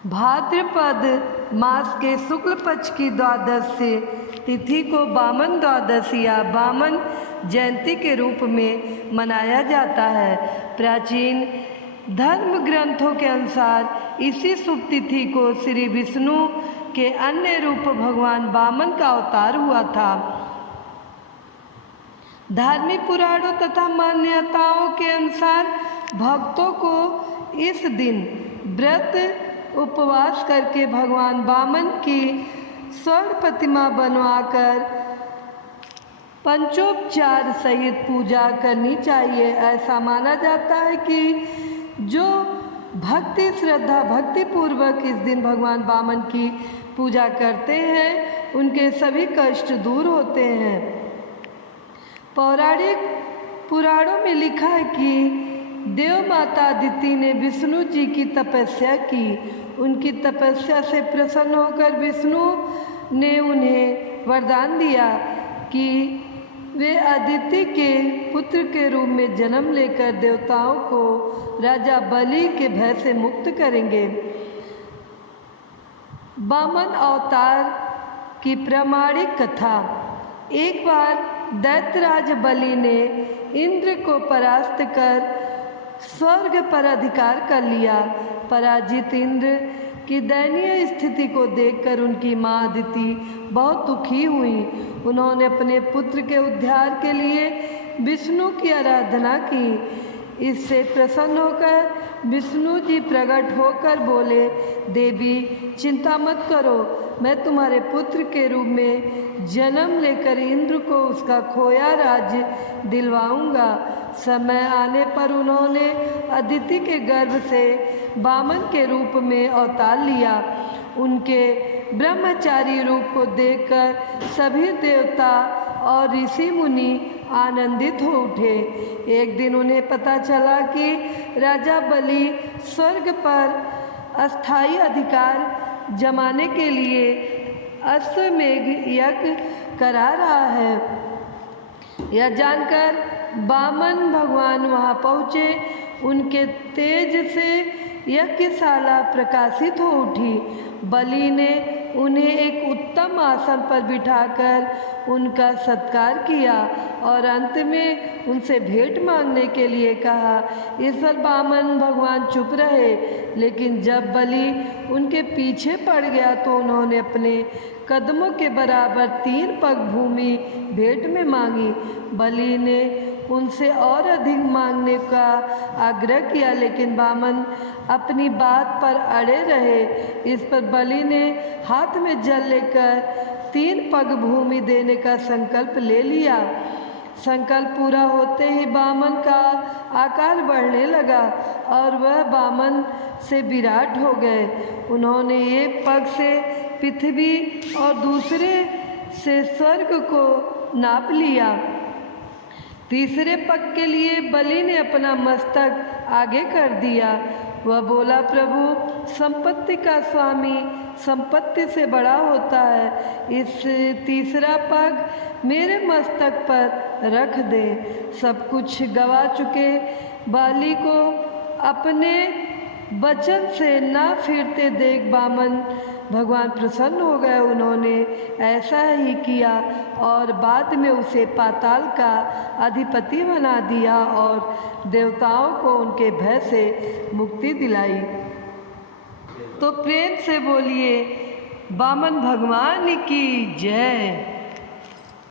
भाद्रपद मास के शुक्ल पक्ष की द्वादशी तिथि को वामन द्वादशी या वामन जयंती के रूप में मनाया जाता है। प्राचीन धर्म ग्रंथों के अनुसार इसी शुभ तिथि को श्री विष्णु के अन्य रूप भगवान वामन का अवतार हुआ था। धार्मिक पुराणों तथा मान्यताओं के अनुसार भक्तों को इस दिन व्रत उपवास करके भगवान वामन की स्वर्ण प्रतिमा बनवाकर पंचोपचार सहित पूजा करनी चाहिए। ऐसा माना जाता है कि जो भक्ति श्रद्धा भक्ति पूर्वक इस दिन भगवान वामन की पूजा करते हैं उनके सभी कष्ट दूर होते हैं। पौराणिक पुराणों में लिखा है कि देव माता अदिति ने विष्णु जी की तपस्या की। उनकी तपस्या से प्रसन्न होकर विष्णु ने उन्हें वरदान दिया कि वे अदिति के पुत्र के रूप में जन्म लेकर देवताओं को राजा बलि के भय से मुक्त करेंगे। वामन अवतार की प्रामाणिक कथा। एक बार दैत्यराज बलि ने इंद्र को परास्त कर स्वर्ग पर अधिकार कर लिया। पराजित इंद्र की दयनीय स्थिति को देखकर उनकी माँ अदिति बहुत दुखी हुई। उन्होंने अपने पुत्र के उद्धार के लिए विष्णु की आराधना की। इससे प्रसन्न होकर विष्णु जी प्रकट होकर बोले, देवी चिंता मत करो, मैं तुम्हारे पुत्र के रूप में जन्म लेकर इंद्र को उसका खोया राज्य दिलवाऊंगा। समय आने पर उन्होंने अदिति के गर्भ से वामन के रूप में अवतार लिया। उनके ब्रह्मचारी रूप को देखकर सभी देवता और ऋषि मुनि आनंदित हो उठे। एक दिन उन्हें पता चला कि राजा बलि स्वर्ग पर अस्थायी अधिकार जमाने के लिए अश्वमेघ यज्ञ करा रहा है। यह जानकर वामन भगवान वहां पहुँचे। उनके तेज से यज्ञशाला प्रकाशित हो उठी। बलि ने उन्हें एक उत्तम आसन पर बिठाकर उनका सत्कार किया और अंत में उनसे भेंट मांगने के लिए कहा। इस पर वामन भगवान चुप रहे, लेकिन जब बलि उनके पीछे पड़ गया तो उन्होंने अपने कदमों के बराबर 3 पग भूमि भेंट में मांगी। बलि ने उनसे और अधिक मांगने का आग्रह किया, लेकिन वामन अपनी बात पर अड़े रहे। इस पर बलि ने हाथ में जल लेकर 3 पग भूमि देने का संकल्प ले लिया। संकल्प पूरा होते ही वामन का आकार बढ़ने लगा और वह वामन से विराट हो गए। उन्होंने एक पग से पृथ्वी और दूसरे से स्वर्ग को नाप लिया। तीसरे पग के लिए बलि ने अपना मस्तक आगे कर दिया। वह बोला, प्रभु संपत्ति का स्वामी संपत्ति से बड़ा होता है, इस तीसरा पग मेरे मस्तक पर रख दे। सब कुछ गवा चुके बलि को अपने वचन से ना फिरते देख वामन भगवान प्रसन्न हो गए। उन्होंने ऐसा ही किया और बाद में उसे पाताल का अधिपति बना दिया और देवताओं को उनके भय से मुक्ति दिलाई। तो प्रेम से बोलिए वामन भगवान की जय।